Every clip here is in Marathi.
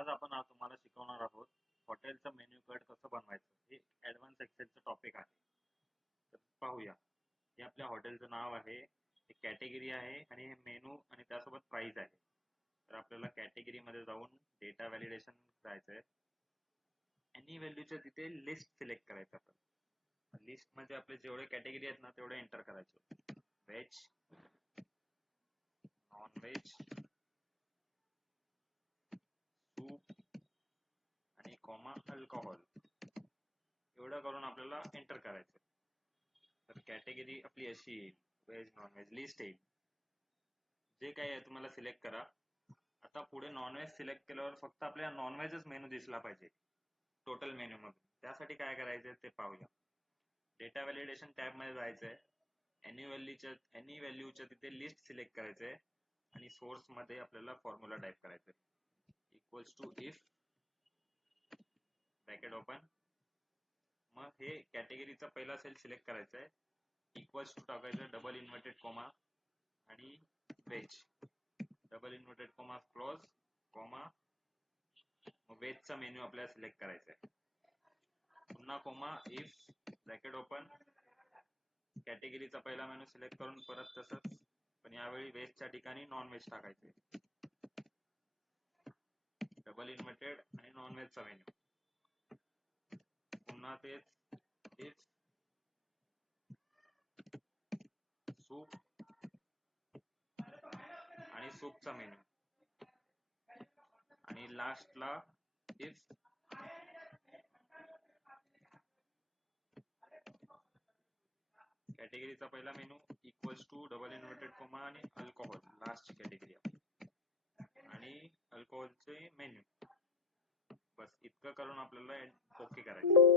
आज आपण तुम्हाला शिकवणार आहोत हॉटेलचं मेन्यू कार्ड कसं बनवायचं. हे ऍडव्हान्स एक्सेलचं टॉपिक आहे. तर पाहूया. हे आपल्या हॉटेलचं नाव आहे, हे कॅटेगरी आहे आणि हे मेनू आणि त्यासोबत प्राइस आहे. तर आपल्याला कॅटेगरी मध्ये जाऊन डेटा व्हॅलिडेशन करायचंय. एनी व्हॅल्यूच्या तिथे लिस्ट सिलेक्ट करायचं. आपण लिस्ट मध्ये आपले जेवढे कॅटेगरी आहेत ना तेवढे एंटर करायचे. व्हेज, नॉन व्हेज, सूप आणि कॉमा अल्कोहोल एवढं करून आपल्याला एंटर करायचं. तर कॅटेगरी आपली अशी येईल, व्हेज नॉन व्हेज लिस्ट येईल. जे काही आहे तुम्हाला सिलेक्ट करा. आता पुढे नॉन व्हेज सिलेक्ट केल्यावर फक्त आपल्याला नॉन व्हेजच मेनू दिसला पाहिजे टोटल मेनू मधून. त्यासाठी काय करायचं ते पाहूया. डेटा व्हॅलिडेशन टॅब मध्ये जायचंय. एनी व्हॅल्यूच्या तिथे लिस्ट सिलेक्ट करायचंय आणि सोर्स मध्ये आपल्याला फॉर्म्युला टाईप करायचंय. Equals to if bracket open. मग हे कॅटेगरीचा पहिला सेल सिलेक्ट करायचा आहे. इक्वल्स टू टाकायचं, डबल इन्व्हर्टेड कॉमा आणि veg, double inverted comma close comma. मग व्हेजचा मेन्यू आपल्याला सिलेक्ट करायचा आहे. पुन्हा कॉमा इफ ब्रॅकेट ओपन. कॅटेगरीचा पहिला मेनू सिलेक्ट करून परत तसंच, पण यावेळी व्हेजच्या ठिकाणी नॉन व्हेज टाकायचे. डबल इन्व्हर्टेड आणि नॉन व्हेजचा मेन्यू. पुन्हा तेच इफ सूप आणि सूपचा मेन्यू. आणि लास्टला इफ कॅटेगरीचा पहिला menu equals to double inverted comma आणि अल्कोहोल लास्टची कॅटेगरी आपली आणि अल्कोहोलचे मेन्यू. बस इतकं करून आपल्याला ओके करायचं.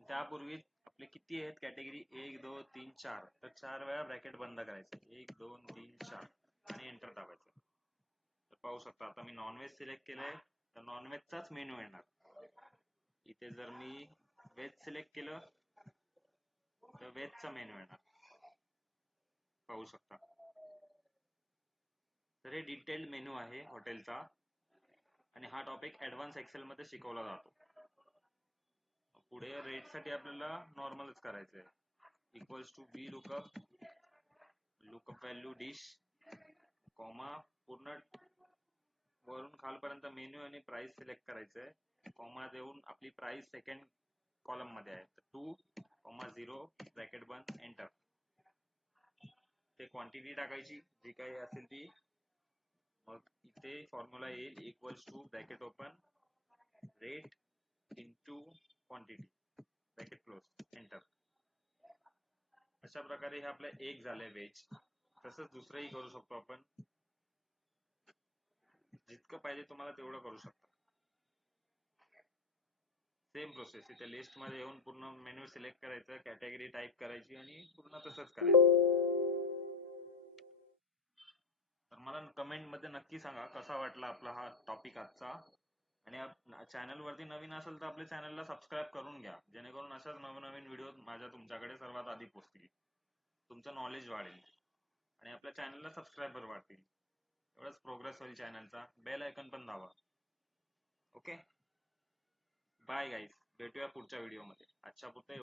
त्यापूर्वी आपले किती आहेत कॅटेगरी, 1 2 3 4. तर 4 वेळा ब्रॅकेट बंद करायचं. 1 2 3 4 आणि एंटर दाबायचं. तर पाहू शकता आता मी नॉनव्हेज सिलेक्ट केलंय तर नॉनव्हेजचाच मेनू येणार. इथे जर मी व्हेज सिलेक्ट केलं तर व्हेजचा मेनू येणार. पाहू शकता. तर हे डिटेल्ड मेनू आहे हॉटेलचा आणि हा टॉपिक ऍडव्हान्स एक्सेल मध्ये शिकवला जातो. पुढे रेट साठी आपल्याला नॉर्मलच करायचंय. Equals to B lookup value dish comma पूर्ण वरून खालपर्यंत मेन्यू आणि प्राइस सिलेक्ट करायचंय. कॉमा देऊन आपली प्राइस सेकंड कॉलम मध्ये आहे तर 2,0 ब्रॅकेट बंद एंटर. ते क्वांटिटी टाकायची जी काही असेल ती. मग इथे फॉर्म्युला येईल equals two bracket open rate into quantity bracket close enter. अशा प्रकारे हे आपलं एक झालंय व्हेज. तसंच दुसरंही करू शकतो आपण. जितकं पाहिजे तुम्हाला तेवढं करू शकता. Same process. इथे लिस्ट मध्ये येऊन पूर्ण मेन्यू सिलेक्ट करायचं, कॅटेगरी टाईप करायची आणि पूर्ण तसंच करायचं. तर मला कमेंट मध्ये नक्की सांगा कसा वाटला आपला हा टॉपिक आजचा. आणि चॅनल वरती नवीन असेल तर आपल्या चॅनलला सबस्क्राईब करून घ्या, जेणेकरून अशाच नवनवीन व्हिडिओ माझ्या तुमच्याकडे सर्वात आधी पोहोचतील. तुमचं नॉलेज वाढेल आणि आपल्या चॅनलला सबस्क्रायबर वाढतील. एवढाच प्रोग्रेस होईल चॅनलचा. बेल आयकॉन पण दाबा. Okay, bye guys. भेटूया पुढच्या व्हिडिओमध्ये. आजच्या पुरते